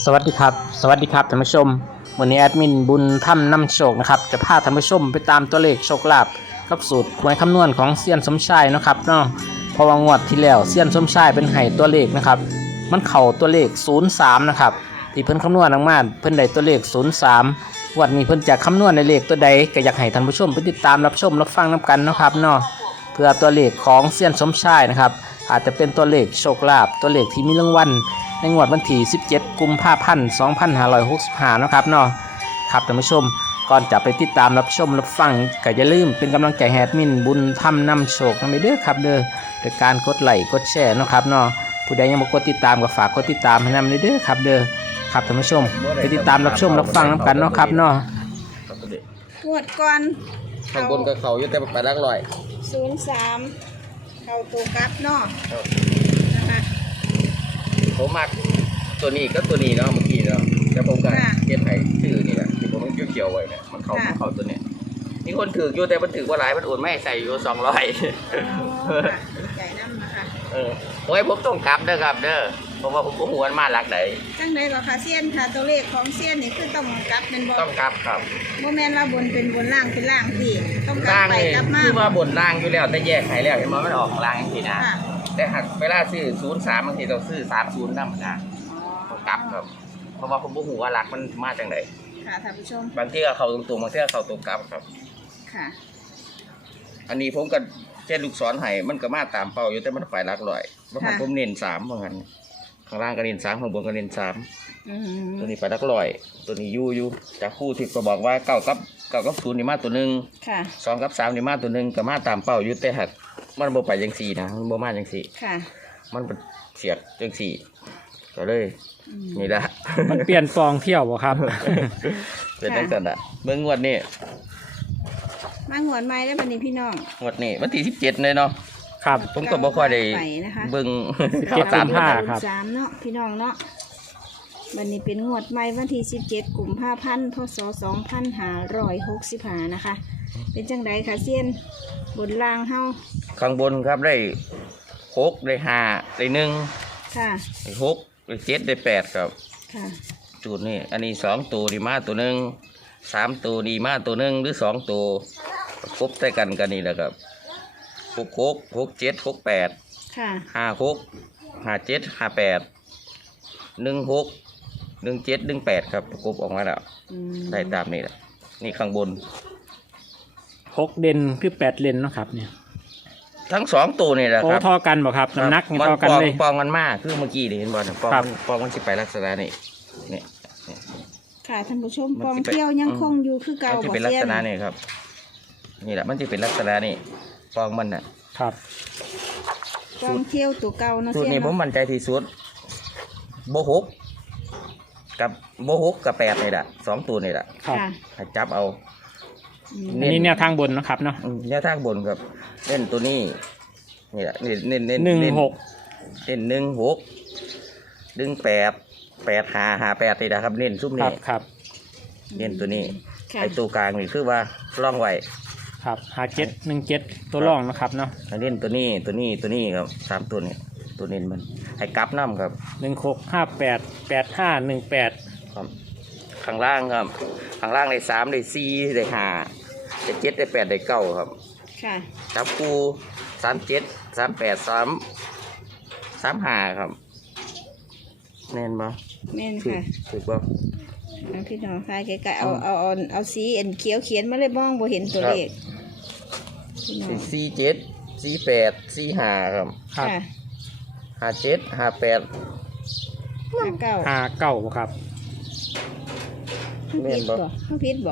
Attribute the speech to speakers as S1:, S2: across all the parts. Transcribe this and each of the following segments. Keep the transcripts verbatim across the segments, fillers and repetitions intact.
S1: สวัสดีครับสวัสดีครับท่านผู้ชมวันนี้แอดมินบุญถ้ำนำโชคนะครับจะพาท่านผู้ชมไปตามตัวเลขโชคลาภกับสูตรหวยคำนวณของเซียนสมชายนะครับเนาะเพราะว่างวดที่แล้วเซียนสมชายเป็นไห้ตัวเลขนะครับมันเข่าตัวเลขศูนย์สามนะครับที่เพิ่นคำนวณออกมาเพิ่นได้ตัวเลขศูนย์สามวันนี้เพิ่นจะคำนวณในเลขตัวใดก็อยากให้ท่านผู้ชมไปติดตามรับชมรับฟังนำกันนะครับเนาะเพื่อตัวเลขของเซียนสมชายนะครับอาจจะเป็นตัวเลขโชคลาภตัวเลขที่มีรางวัลในงวดวันที่สิบเจ็ดกุมภาพันธ์สองพันห้าร้อยหกสิบห้านะครับเนาะครับท่านผู้ชมก่อนจะไปติดตามรับชมรับฟังก็อย่าลืมเป็นกำลังใจแฮดมินบุญทำนำโชคกันไปเด้อครับเด้อโดยการกดไลค์กดแชร์นะครับเนาะผู้ใดยังบ่กดติดตามก็ฝากกดติดตามให้นำเด้อครับเด้อครับท่านผู้ชมไปติดตามรับชมรับฟังนำกันเนาะครับเนาะ
S2: งวดก่อน
S3: ข้างบนกับเขาอยู่แต่ไปลักลอย
S2: ศูนย์สามเข้าตัวกลับเนาะนะคะ
S3: ผมมักตัวนี้ก็ตัวนี้เนาะเมื่อกี้เนาะแต่ผมก็เก็บไห้ชื่อนี่แหละที่ผมเกี่ยวๆไว้เนี่ยมันเขามันเขาตัวเนี้ยมีคนถืออยู่แต่มันถือว่าหลายมันโอนไม่ใส่อยู่สองร้อย
S2: ใหญ่น้ำนะคะ
S3: เออโอ้ยผมต้องกลับเด้อครับเด้อเพราะว่าผมก็หัวมาหลักไหน
S2: จังไหนก็ค่ะเซียนค่ะตัวเลขของเซียนนี่คือต้องกลับเป็นบ
S3: ต้องกลับครับ
S2: โมแมนว่าบนเป็นบนล่างเป็นล่างที่ต้องกลับ
S3: ล่าง
S2: ไป
S3: นี่
S2: กลับมา
S3: คือว่าบนล่างอยู่แล้วแต่แยกไห้แล้วเห็นไหมมันออกล่างอย่างนี้นะ
S2: ค่ะ
S3: แต่หากเวลาซื้อศูนย์สามบางทีต้องซื้อสามศูนย์นั่นนะต้องกลับครับเพราะว่าผมก็หัวหลักมันมาจากไหน
S2: ค่ะท่านผู้ชม
S3: บางทีก็เขาตรงๆบางทีก็เขาตรงกลับครับ
S2: ค่ะ
S3: อันนี้ผมก็แค่ลูกศรไห้มันก็มาตามเป้าอยู่แต่มันไปหลักร้อยบางครั้งผมเน้นสามบางครั้งข้างล่างก็เน้นสามข้างบนก็เน้นสาม
S2: อืม
S3: ตัวนี้ไปหลักร้อยตัวนี้ยู่อยู่จากคู่ที่ก็บอกว่าเก้ากับเก้ากับศูนย์นี่มาตัวหนึ่ง
S2: ค่ะ
S3: สองกับสามนี่มาตัวหนึ่งก็มาตามเป้าอยู่แต่หักมันบ่ไปจังสี่นะมันบ่มาจังสี่
S2: ค่ะ
S3: มันเป็นเสียดจังสี่ก็เลย
S2: อืม
S3: นี่ละ
S1: มันเปลี่ยนฟองเที่ยวบ่ครับ
S3: เป็นตั้งแต่ละเมื่องวดนี้
S2: มางวดใหม่ได้บัดนี้พี่น้อง
S3: งวดนี้วันที่สิบเจ็ดเลยเนาะ
S1: ครับ
S3: ผมก็บ่ค่อยได้
S2: ไปนะคะ
S3: เบิ่ง
S1: เจ็ด
S3: ข่าว
S1: สิ
S3: สาร
S1: บห้า ครับ
S2: สามเนาะพี่น้องเนาะวันนี้เป็นงวดใหม่วันที่สิบเจ็ดกุมภาพันธ์พศสองพันห้าร้อยหกสิบห้านะคะ เป็นจังไดคะเซียนบนล่างเฮา
S3: ข้างบนครับได้หกได้ห้าได้หนึ่ง
S2: ค่ะ
S3: ได้หกได้เจ็ดได้แปดครับ
S2: ค่ะ
S3: จุดนี้อันนี้สองตัวดีมาตัวหนึ่งสามตัวดีมาตัวหนึ่งหรือสองตัวครบใส่กันกันนี่แหละครับหกหกหกเจ็ดหกแปด
S2: ค่ะ
S3: ห้าหกห้าเจ็ดห้าแปดหนึ่งหกหนึ่งเจ็ดหนึ่งแปดครับประกบออกมาแล้ว
S2: อืม
S3: ได้ตามนี้แหละนี่ข้างบน
S1: หกเดนคือแปดเลนเนาะครับเนี่ย
S3: ทั้งสองตัวนี่แหละ
S1: โอ้
S3: ครับ
S1: ทอกันบ่ครับน้ำหนักนี่
S3: มั
S1: ทอกัน
S3: ปอง
S1: เลย
S3: ปองกันมากคือเมื่อกี้นี่เห็นบอลปอง
S1: ครับ
S3: มันปองมันสิไปลักษณะนี่นี่
S2: ค่ะท่านผู้ชม
S3: มัน
S2: กอง
S3: สิไป
S2: เที่ยวยังคงอยู่คือเก่า
S3: มันจะ
S2: บ่
S3: เป็นลัก
S2: เซีย
S3: ษ
S2: น
S3: ณะนี่ครับนี่แหละมันจะเป็นลักษณะนี่ปองมันน่ะ
S1: ครับ
S2: กองเที่ยวตัวเก่าเนาะ
S3: สูต
S2: เซี
S3: ร
S2: ยน
S3: นี้ผม
S2: เนาะ
S3: มั่นใจที่สุดโบหกกับโบหกกับแปดนี่แหละสองตัวนี่แหละ
S1: ครับ
S2: ค่ะ
S3: ให้จับเอา
S2: อืม
S3: เน้
S1: อัน
S3: น
S1: นี้แนวทางบนเนาะครับเนาะ
S3: อืมแนวทางบนครับเน้นตัวนี้นี่แหละนี่เน้นเน้น
S1: หนึ่ง
S3: เน้น
S1: หก
S3: เน้นหนึ่งหกดึงแปดแปดหาหาแปดนี่นะครับเน้นซุ้ม
S1: ครั
S3: นี่
S1: บครับ
S3: เน้นตัวนี้
S2: ค่ะ
S3: ไอ้ตัวกลางนี่คือว่าล่องไว้
S1: ครับหาเจ็ดหนึ่งเจ็ดตัวร่องนะครับเนาะ
S3: ให้เน้นตัวนี้ตัวนี้ตัวนี้ครับสามตัวนี้ตัวเน้นมันให้กลับน้ำครับ
S1: หนึ่งหกห้าแปดแปดห้าหนึ่งแปด
S3: ครับข้างล่างครับข้างล่างได้สามได้สี่ได้ห้าได้เจ็ดได้แปดได้เก้าครับ
S2: ค่ะ
S3: จับคู่สามเจ็ดสามแปดสามสามห้าครับแน่นบ่
S2: แม่น
S3: ถูก
S2: ค่ะ
S3: ถูกบ่
S2: เอาพี่น้องค่ะไกลๆเอาเอาเอาเอาสีอันเขียวเขียนมาเลยมองบ่เห็นตัวเลขพี่น้อง
S3: สี่เจ็ดสี่แปดสี่ห้าครับ
S1: ครับ
S2: ค่ะ
S3: ห้าเจ็ดห้าแปด
S2: ห้าเก้า
S1: หาเก้าบ่ครับ
S2: ทั้งพิษบ่ทั้งพิษบ่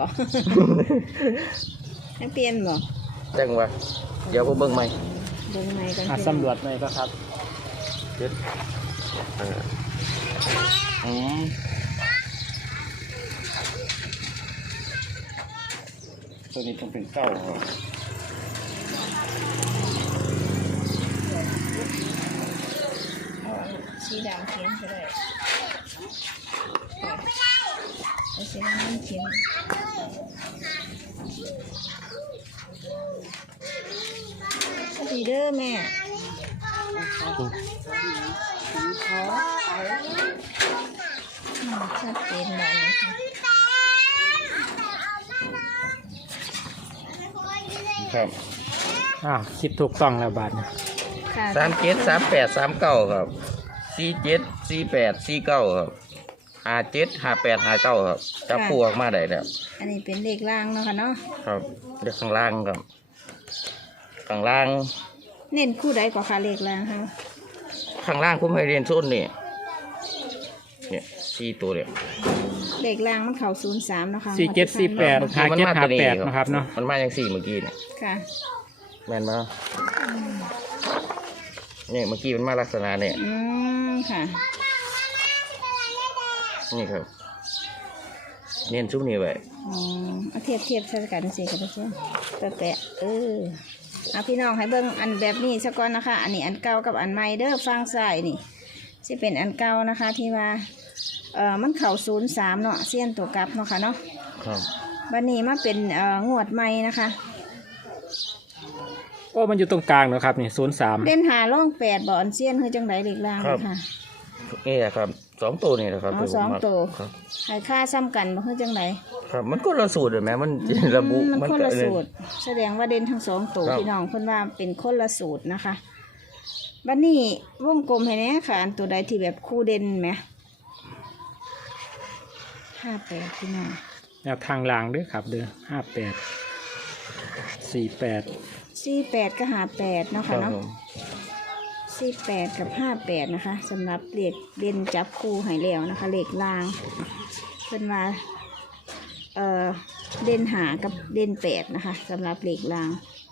S2: ทั้งเปลี่ยนบ่
S3: จังวะเดี๋ยวผมเบิ่งใหม่
S2: เบิ่งใหม่กัน
S1: หา
S2: พี่น้อง
S1: สำรวจหน่อยก็ครับ
S3: เจ็ดเอออืมตัวนี้ต้องเป็นเก้าครับ
S2: เอาสีดำเขียนก็ได้เอาสีดำเขียนสวัสดีเด้อแม่ชัดเจนแบบนี้ค่ะ
S3: ครับ
S1: อ้าวคิดถูกต้องแล้วบาทเนี่ย
S2: ค่ะ
S3: สามเจ็ดสามแปดสามเก้าครับสี่เจ็ดสี่แปดสี่เก้าครับห้าเจ็ดห้าแปดห้าเก้าครับจับคู่ออกมาได้แล้ว
S2: อันนี้เป็นเลขล่างเนาะค่ะเนาะ
S3: ครับเด็กข้างล่างครับข้างล่าง
S2: เน้นคู่ใดกว่าค่ะเลขล่างค่ะ
S3: ข้างล่างผมให้เรียนส้นนี่เนี่ยสี่ตัวเนี่ย
S2: เลขล่างมันเข่าศูนย์สามเนาะค่ะ
S1: สี่เจ็ดสี่แปดห้าเจ็ดห้าแปดนะครับเนาะ
S3: มันมาอย่างสี่เมื่อกี้เนี่ย
S2: ค่ะ
S3: แม่นมาเนี่ยเมื่อกี้มันมาลักษณะเนี่ย
S2: อืมค่ะ
S3: นี่ครับเน้นซุ้มนี่ไว้
S2: อ๋อเอาเทียบเทียบใส่กันสิค่ะทุกคนแปะแปะเออเอาพี่น้องให้เบิ่งอันแบบนี้ซะก่อนนะคะ อันนี้อันเก่ากับอันใหม่เด้อฟังซ้ายนี่สิเป็นอันเก่านะคะที่ว่าเอ่อมันเข่าศูนย์สามเนาะเสี้ยนตัวกลับเนาะค่ะเนาะ
S3: ครับ
S2: วันนี้มาเป็นเอ่องวดใหม่นะคะ
S1: โอ้มันอยู่ตรงกลางเนาะครับนี่ศูนย์สาม
S2: เล่นหาล่องแปดบ่อนเสี้ยนคือจังไดเลขล่างเลยค่ะ
S3: นี่แหละครับสองตัวนี่แหละครับ
S2: อ๋อ
S3: ที่ผม
S2: สอง
S3: มัก
S2: ตัว
S3: ครับ
S2: ให้ค่าซ้ำกันบ่คือจังได
S3: ครับ มันก็ละสูตรเลยไหมมันระบุ
S2: อืมมันคนละ
S3: ก็
S2: สูตร แสดงว่าเด่นทั้งสองตัว
S3: ครับ
S2: พี่น้องเพิ่นว่าเป็นคนละสูตรนะคะบัดนี้วงกลมให้แหน่ค่ะอันตัวใดที่แบบคู่เด่นไหมห้าแปดพี่น้อง
S1: แนวทางลางด้วยครับเด้อห้าแปดสี่แปด
S2: สี่แปดก็หาแปดเนาะ
S3: ครั
S2: ค่ะ
S3: บ
S2: เนาะ
S3: ผม
S2: สี่แปดกับห้าแปดนะคะสำหรับเลขเด่นจับคู่ให้แล้วนะคะเลขล่างเพิ่นว่าเอ่อเด่นหากับเด่นแปดนะคะสำหรับเลขล่าง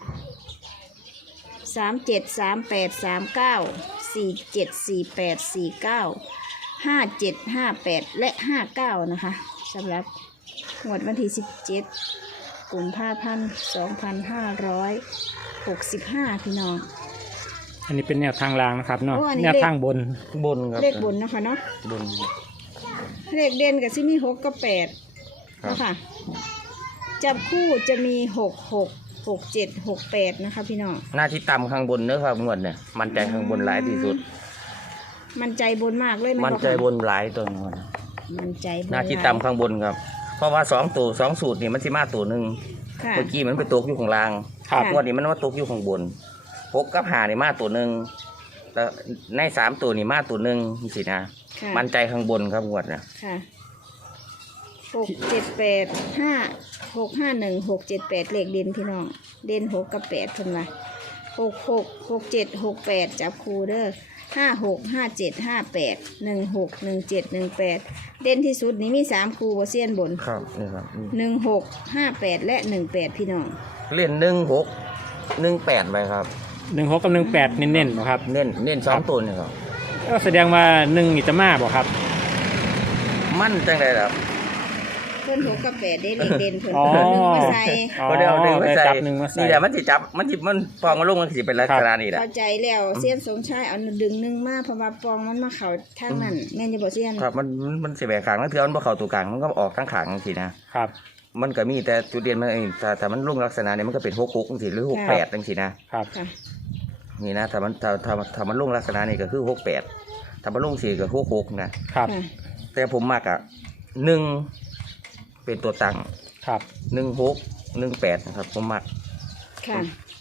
S2: สามเจ็ดสามแปดสามเก้าสี่เจ็ดสี่แปดสี่เก้าห้าเจ็ดห้าแปดและห้าเก้านะคะสำหรับงวดวันที่สิบเจ็ดกุมภาพันธ์สองพันห้าร้อยหกสิบห้าพี่น้อง
S1: อันนี้เป็นแนวทางลางนะครับเนาะ
S2: โอ้อันนี้
S1: แนวทางบน
S3: บนครับ
S2: เลขบนนะคะเนาะ
S3: บน
S2: เลขเด่นกับซิมีหกกับแปด
S3: ครับ
S2: นะคะจับคู่จะมีหกหกหกเจ็ดหกแปดนะคะพี่น้อง
S3: หน้าที่ต่ำข้างบนเนื้อครับงวดเนี่ยมันใจข้างบนหลายที่สุด
S2: มันใจบนมากเลยไห
S3: มันใจบนหลายตัวงวด
S2: มันใจบน
S3: หน้าที่ต่ำข้างบนครับ เพราะว่าสองตัวสองสูตรนี่มันสิมาตัวหนึ่ง
S2: ค่ะ
S3: เมื่อกี้มันไปตกอยู่ข้างล่าง
S1: ครับ
S2: ค่ะ
S3: งวดนี้มันมาตกอยู่ข้างบนหกกับหานี่มาตัวหนึ่งแล้วในสามตัวนี่มาตัวหนึ่งสินะ
S2: ค่ะ
S3: มันใจข้างบนครับงวดนะ
S2: ค่ะหกเจ็ดแปดห้าหกห้าหนึ่งหกเจ็ดแปดเลขเด่นพี่น้องเด่นหกกับแปดเพิ่นว่าหกหกหกเจ็ดหกแปดจับคู่เด้อห้าหกห้าเจ็ดห้าแปดหนึ่งหกหนึ่งเจ็ดหนึ่งแปดเด่นที่สุดนี้มีสามคู่บเซียนบน
S3: ครับนี่ครับอืม
S2: หนึ่งหกห้าแปดและหนึ่งแปดพี่น้อง
S3: เล่นหนึ่งหกหนึ่งแปดไปครับ
S1: หนึ่งหกกับหนึ่งแปดเน้นๆบ่ครับ
S3: เน้นเน้นสองตัวนี่ครับ
S1: ก็แสดงว่าหนึ่งนี่จะมาบ่ครับ
S3: มั่นจังไดครับ
S2: เพิ่นหกกับแปดได้เลขเด่นเพิ่น
S1: อ๋อ
S2: เพิ่นหนึ่งมาใส่
S1: อ๋อ
S3: ก็ได้เอาหนึ่งมา
S1: ได้
S3: ใส่
S1: จับหนึ่งมาใส่
S3: นี่แหละมันสิจับมันสิมันฟองมาลงมันสิเป็นลักษณะนี้แหละ
S2: เข้าใจแล้วเซียนสมชายเอาดึงหนึ่งมาเพราะว่าปองมันมาเข่าทางนั้นแม่นจะบอกเซียน
S3: ครับมันมันมันสิแบกขางแล้วเทือมันบ่เข้าตัวกลางมันก็ออกทั้งขางสินะครับ มันก็มีแต่จุดเด่นมันเองแต่แต่มันลงลักษณะนี้มันก็เป็นหกหกจังซี่หรือหกแปดจังซี่นะครับ
S2: ค่ะ
S3: นี่นะถ้ามันถ้าถ้าถ้ามันลงลักษณะนี้ก็คือหกแปดถ้ามันลงสี่ก็หกหกนะครับ
S2: ค่ะ
S3: แต่ผมมักอ่ะหนึ่งเป็นตัวตั้ง
S1: ครับ
S3: หนึ่งหกหนึ่งแปดนะครับผมมัก
S2: ค่ะ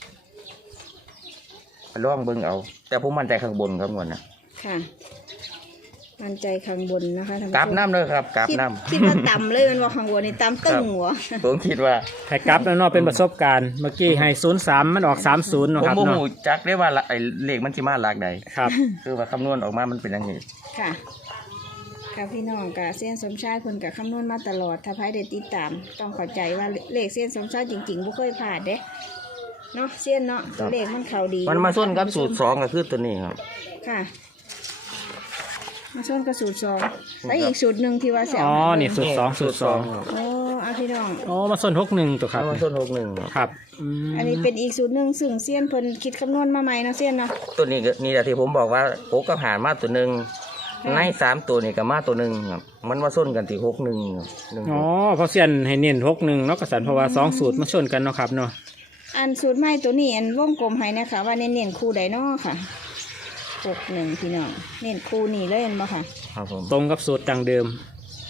S3: ลองเบิ่งเอา แต่ผมมั่นใจข้างบนครับงวดนะ
S2: ค่ะ มันใจข้างบนนะคะท่านผู้ชม
S3: กราบน้ำเลยครับกราบ
S2: คิด
S3: น้
S2: คิดว่าต่ำเลยมันว่าข้างบนนี่ต่ำตึ้งหัว
S3: ำผมคิดว่า
S1: ไข่กลับแล้วเนาะเป็นประสบการณ์ เมื่อกี้ให้ศูนย์สามมันออกสามศูนย์
S3: ผ
S1: เนาะ
S3: ม
S1: ครับ
S3: โมโห
S1: เนาะ
S3: จักได้ว่าละไอ้เลขมันสิมาหลากใด
S1: ครับ
S3: คือว่าคำนวณออกมามันเป็นอย่างนี้
S2: ค่ะค่ะพี่น้องกะเส้นสมชายคนกับคำนวณมาตลอดถ้าใครได้ติดตาม ต้องเข้าใจว่าเลขเส้นสมชายจริงๆบ่เคยพลาดเด้เนาะเส้นเนาะตัวเลขมันเข้าดี
S3: มันมาส้นกับสูตรสองก็คือตัวนี้ครับ
S2: ค่ะ มาส้นกับสูตรสองแล้วอีกสูตรหนึ่งที่ว่าเสีย
S1: อ๋อ นี่สูตรสองสูตรสอง
S2: โอ้อาพี่น้อง
S1: อ๋อ มาส้นหกหนึ่งตัวครับ
S3: มาส้นหกหนึ่ง
S1: ครับอืม
S2: อันนี้เป็นอีกสูตรหนึ่งซึ่งเส้นเพิ่นคิดคำนวณมาใหม่เนาะเส้นเนาะ
S3: ตัวนี้ก็นี่แหละที่ผมบอกว่าหกกับหารมาตัวหนึ่ง
S2: ค่ะ
S3: ในสามตัวนี่กับมาตัวหนึ่งครับมันมาส้นกันที่หกหนึ่งครับหนึ่ง
S1: อ๋อเพราะเสียนให้เน้นหกหนึ่งเนาะกระสันเพราะว่าสองสูตรมาชนกันเนาะครับเนาะ
S2: อันสูตรใหม่ตัวนี้อันวงกลมให้นะคะว่าเน้นๆคู่ใดเนาะค่ะหกหนึ่งพี่น้องเน้นคู่นี่เลยเห็นบ่ค่ะ
S3: ครับผม
S1: ตรงกับสูตรดังเดิม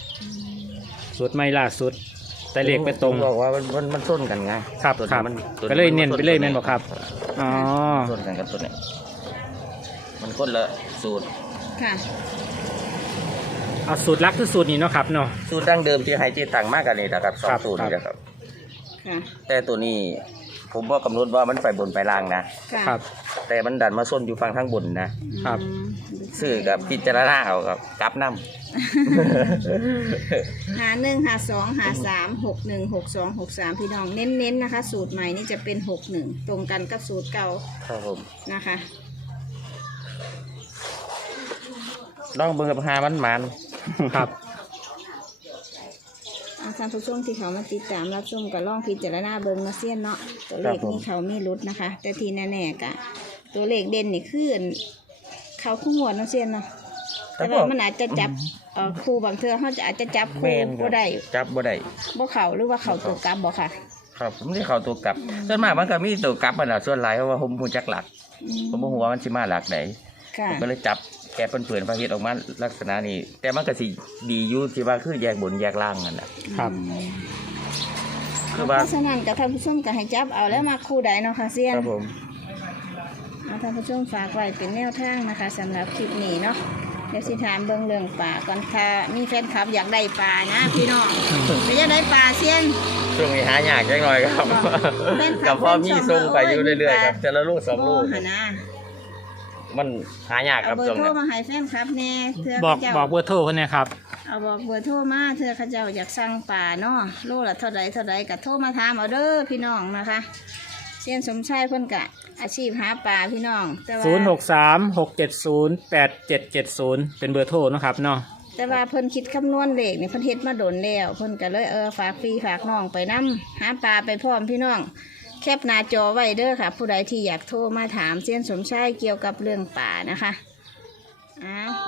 S1: สูตรไม่ล่าสุด แต่เลขไปตรง
S3: ผมบอกว่ามันมันมันส้นกันไง
S1: ครับ
S3: ตัว
S1: ครับ
S3: มันตัว
S1: ก็เลยเน้น
S3: มั
S1: ไปเลยแม่นบอกครับอ๋อ
S3: ส้นกันกับตัวเนี้ยมันคนละสูตร
S2: ค่ะ
S1: เอาสูตรลักคือสูตรนี้เนาะครับเนาะ
S3: สูตรดั้งเดิมที่ให้เจตังมากกันนี่นะครับสอง
S1: ครับ
S3: สูตรนี่นะครับ
S2: ค่ะ
S3: แต่ตัวนี้ผมบอกกำหนดว่ามันไปบนไปล่างนะ
S2: ค่ะ
S1: ครับ
S3: แต่มันดันมาส้นอยู่ฝั่งข้างบนนะครับ
S2: อืม
S3: ซื้อกับพิจารณาเอากับกลับน้
S2: หาหนึ่งหาสองหาสามหกหนึ่งหกสองหกสามพี่น้องเน้นๆนะคะ สูตรใหม่นี่จะเป็นหกหนึ่งตรงกันกับสูตรเก่า
S3: ำครับผม
S2: นะคะ
S3: ลองเบิ่งกับหามันมัน
S1: ครับ
S2: อาท่านผู้ชมที่เขามาติดตามรับชมกับล่องพิจารณาเบิงมาเซียนเนาะตัวเลขนี่เขาไม่ลดนะคะ แต่ทีแน่ๆกะตัวเลขเด่นนี่คือเขาคู่หัวเนาะเซียนเนาะแต่ว่ามันอาจจะจับเอ่อครูบางเทื่อเขาจะอาจจะจับครู
S3: แม่นครั
S2: บ่
S3: บ
S2: ได้
S3: จับบ่ได้
S2: บ่เขาหรือว่าเขาตัวกลับบ่ค่ะ
S3: ครับผมที่เขาตัวกลับส่วนมากมันก็มีตัวกลับมันน่ะส่วนหลายเพราะว่าผมหูจักหลัก
S2: อืม
S3: ผมบ่ฮู้ว่ามันสิมาหลักไหน
S2: ค่ะ
S3: ผมก็เลยจับแกะเปื่อนๆพระเฮ็ดออกมาลักษณะนี้ แต่มันก็สิดีอยู่ที่ว่าคือแยกบนแยกล่างนั่นน่ะ
S1: ครับ
S3: คือ
S2: เพ
S3: ว่า
S2: ราะฉะนั้นกับท่านผู้ชมก็ให้จับเอาแล้วมาคู่ใดเนาะค่ะเซียน
S3: ครับผม
S2: เอาท่านผู้ชมฝากไว้เป็นแนวทางนะคะสำหรับคลิปนี้เนาะเดี๋ยวสิถามเบิ่งเรื่องป่าก่อนค่ะมีแฟนคลับอยากได้ป่านะพี่น้องไม่อยากได้ป่าเซียน
S3: ช่วงนี้หายากจังหน่อยครับ
S2: แม่นครับ
S3: กับพ่อมีส่งไปอยู่เรื่อยๆครับ
S2: โอ้ย
S3: แต่ละลูกสองลูก
S2: โหนะ
S3: มันหายากค
S2: เอา
S3: รับ
S2: เบอ
S3: ช่วง
S2: ร์โทร
S3: นี้
S2: มาให้แฟนคลับแน่เธอ
S1: บอก
S2: เขาเจ้า
S1: บอกเบอร์โทรคนเนี้ครับ
S2: เอาบอกเบอร์โทรมาเธอเขาเจ้าอยากสั่งป่าเนาะโลละเท่าไรเท่าไรก็โทรมาถามเอาเด้อพี่น้องนะคะเซียนสมชายเพิ่นกะอาชีพหาป่าพี่น้องแต่ว่า
S1: ศูนย์หกสามหกเจ็ดศูนย์แปดเจ็ดเจ็ดศูนย์เป็นเบอร์โทรเนาะครับเนาะ
S2: แต่ว่าเพิ่นคิดคำนวณเลขนี่เพิ่นเฮ็ดมาโดนแล้วเพิ่นก็เลยเออฝากพี่ฝากน้องไปนํหาปลาไปพร้อมพี่น้องแคปหน้าจอไว้เด้อค่ะ ผู้ใดที่อยากโทรมาถามเซียนสมชายเกี่ยวกับเรื่องป่านะคะอ้าว